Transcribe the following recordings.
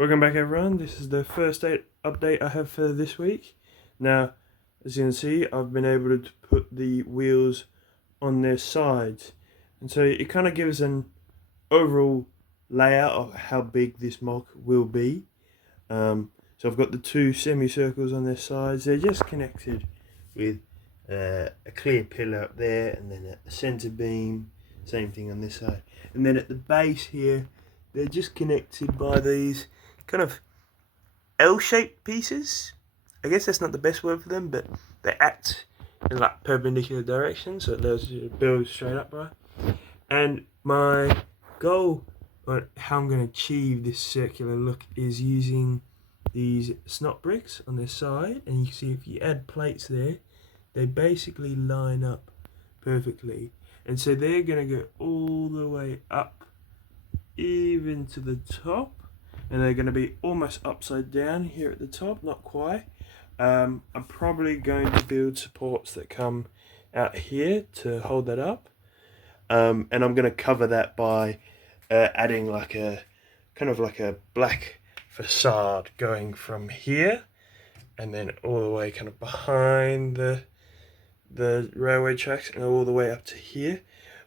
Welcome back everyone, this is the first update I have for this week. Now, as you can see, I've been able to put the wheels on their sides. And so it kind of gives an overall layout of how big this mock will be. So I've got the two semicircles on their sides. They're just connected with a clear pillar up there, and then a centre beam, same thing on this side. And then at the base here, they're just connected by these kind of L-shaped pieces. I guess that's not the best word for them, but they act in like perpendicular directions, so it allows you to build straight up, right? And my goal on how I'm going to achieve this circular look is using these snot bricks on their side, and you can see if you add plates there, they basically line up perfectly, and so they're going to go all the way up even to the top, and they're going to be almost upside down here at the top, not quite. I'm probably going to build supports that come out here to hold that up, and I'm going to cover that by adding like a kind of like a black facade going from here and then all the way kind of behind the railway tracks and all the way up to here.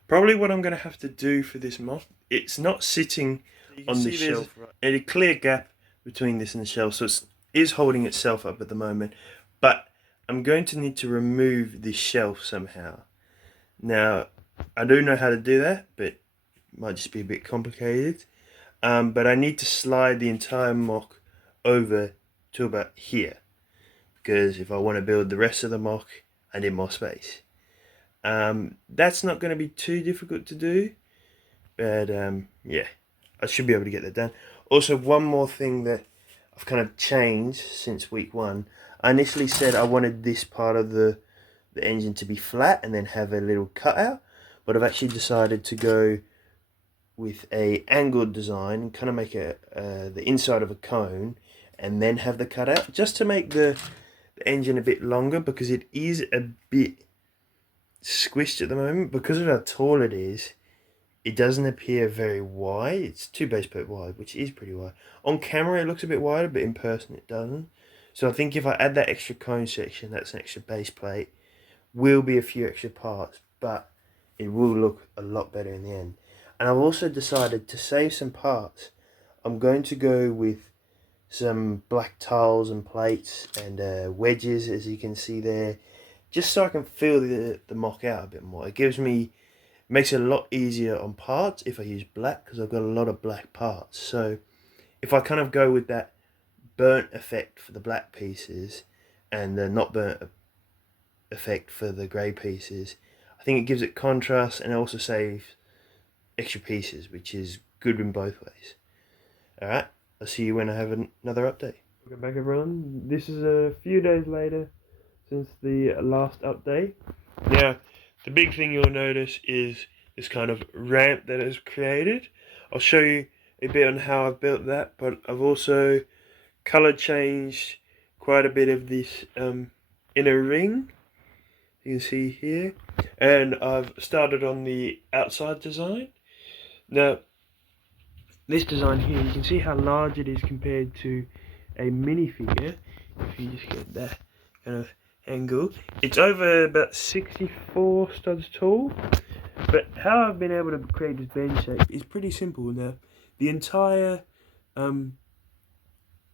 Probably what I'm going to have to do for this mock, it's not sitting on the shelf, right? A clear gap between this and the shelf, so it is holding itself up at the moment, but I'm going to need to remove this shelf somehow. Now, I do know how to do that, but it might just be a bit complicated. But I need to slide the entire mock over to about here, because if I want to build the rest of the mock, I need more space. That's not going to be too difficult to do, but yeah, I should be able to get that done. Also, one more thing that I've kind of changed since week 1. I initially said I wanted this part of the engine to be flat and then have a little cutout, but I've actually decided to go with a angled design and kind of make the inside of a cone and then have the cutout, just to make the engine a bit longer, because it is a bit squished at the moment. Because of how tall it is, it doesn't appear very wide. It's 2 base plate wide, which is pretty wide. On camera it looks a bit wider, but in person it doesn't. So I think if I add that extra cone section, that's an extra base plate, will be a few extra parts, but it will look a lot better in the end. And I've also decided to save some parts. I'm going to go with some black tiles and plates and wedges, as you can see there, just so I can fill the mock out a bit more. Makes it a lot easier on parts if I use black, because I've got a lot of black parts. So if I kind of go with that burnt effect for the black pieces and the not burnt effect for the grey pieces, I think it gives it contrast and also saves extra pieces, which is good in both ways. Alright, I'll see you when I have another update. Welcome back everyone. This is a few days later since the last update. Now, the big thing you'll notice is this kind of ramp that is created. I'll show you a bit on how I've built that, but I've also color changed quite a bit of this inner ring, you can see here, and I've started on the outside design. Now, this design here, you can see how large it is compared to a minifigure. If you just get that kind of angle, it's over about 64 studs tall. But how I've been able to create this bend shape is pretty simple. Now, the entire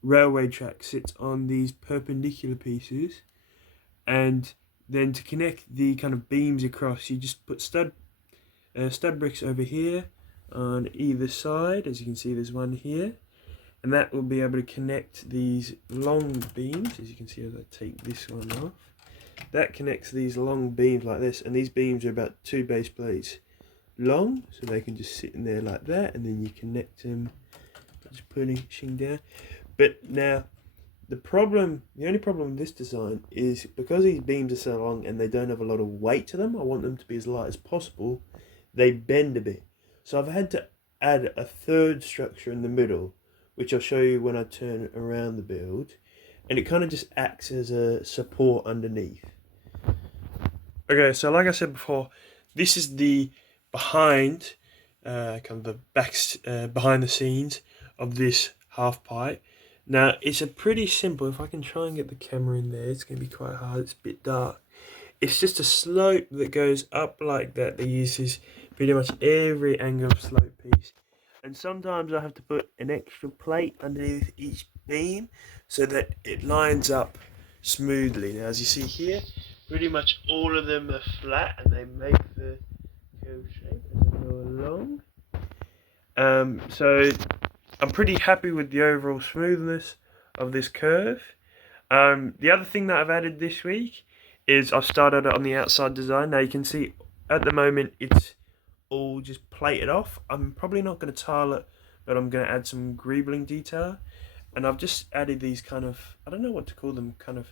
railway track sits on these perpendicular pieces, and then to connect the kind of beams across, you just put stud bricks over here on either side. As you can see, there's one here, and that will be able to connect these long beams. As you can see, as I take this one off, that connects these long beams like this, and these beams are about 2 base plates long, so they can just sit in there like that, and then you connect them by just pushing down. But now, the only problem with this design is, because these beams are so long and they don't have a lot of weight to them, I want them to be as light as possible, they bend a bit. So I've had to add a third structure in the middle, which I'll show you when I turn around the build, and it kind of just acts as a support underneath. Okay, so like I said before, this is the behind the scenes of this half pipe. Now it's a pretty simple, if I can try and get the camera in there, it's going to be quite hard, it's a bit dark. It's just a slope that goes up like that. That uses pretty much every angle of slope piece. And sometimes I have to put an extra plate underneath each beam so that it lines up smoothly. Now as you see here, pretty much all of them are flat and they make the curve shape as I go along. So I'm pretty happy with the overall smoothness of this curve. The other thing that I've added this week is I've started on the outside design. Now you can see at the moment it's all just plated off. I'm probably not going to tile it, but I'm going to add some greebling detail. And I've just added these kind of, I don't know what to call them, kind of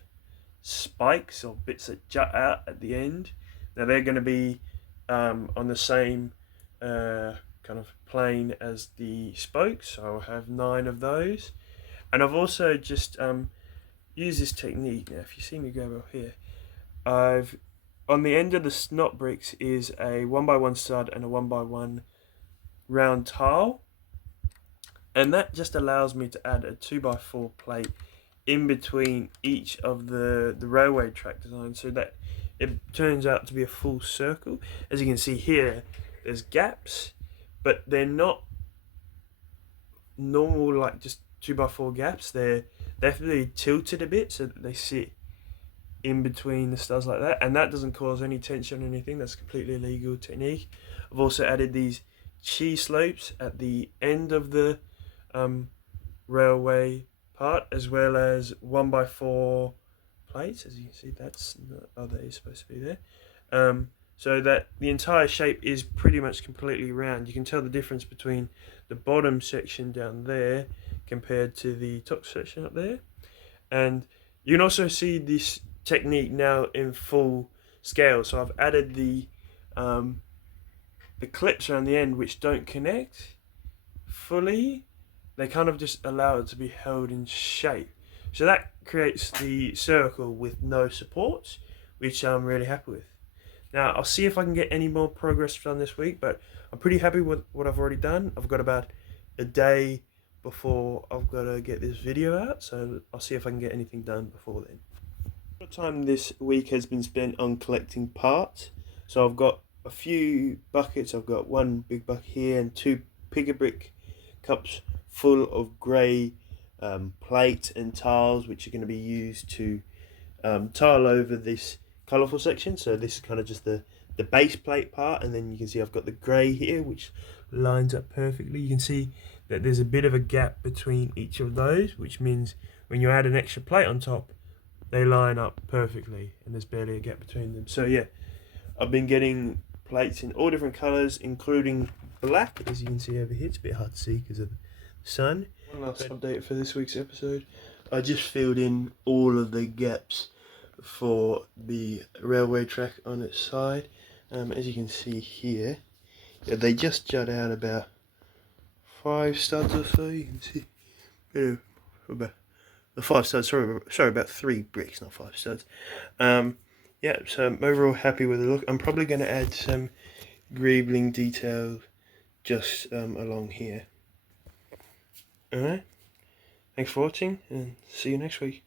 spikes or bits that jut out at the end. Now they're going to be on the same kind of plane as the spokes, so I'll have 9 of those. And I've also just used this technique. Now if you see me go over here, I've on the end of the snot bricks is a 1x1 stud and a 1x1 round tile, and that just allows me to add a 2x4 plate in between each of the railway track designs, so that it turns out to be a full circle. As you can see here, there's gaps, but they're not normal like just 2x4 gaps. They're definitely tilted a bit so that they sit in between the studs like that, and that doesn't cause any tension or anything. That's completely a legal technique. I've also added these cheese slopes at the end of the railway part, as well as 1x4 plates. As you can see, that's not, oh, that is supposed to be there. So that the entire shape is pretty much completely round. You can tell the difference between the bottom section down there compared to the top section up there, and you can also see this technique now in full scale. So I've added the clips around the end which don't connect fully. They kind of just allow it to be held in shape. So that creates the circle with no supports, which I'm really happy with. Now I'll see if I can get any more progress done this week, but I'm pretty happy with what I've already done. I've got about a day before I've got to get this video out, so I'll see if I can get anything done before then. A lot of time this week has been spent on collecting parts. So I've got a few buckets. I've got one big bucket here and 2 pick-a-brick cups full of grey plates and tiles, which are going to be used to tile over this colourful section. So this is kind of just the base plate part, and then you can see I've got the grey here which lines up perfectly. You can see that there's a bit of a gap between each of those, which means when you add an extra plate on top, they line up perfectly and there's barely a gap between them. So yeah, I've been getting plates in all different colours, including black, as you can see over here. It's a bit hard to see because of the sun. One last update for this week's episode. I just filled in all of the gaps for the railway track on its side. As you can see here, they just jut out about 5 studs or so. You can see about the 5 studs, sorry, about 3 bricks, not 5 studs. Yeah, so I'm overall happy with the look. I'm probably going to add some greebling detail just along here. Alright, thanks for watching and see you next week.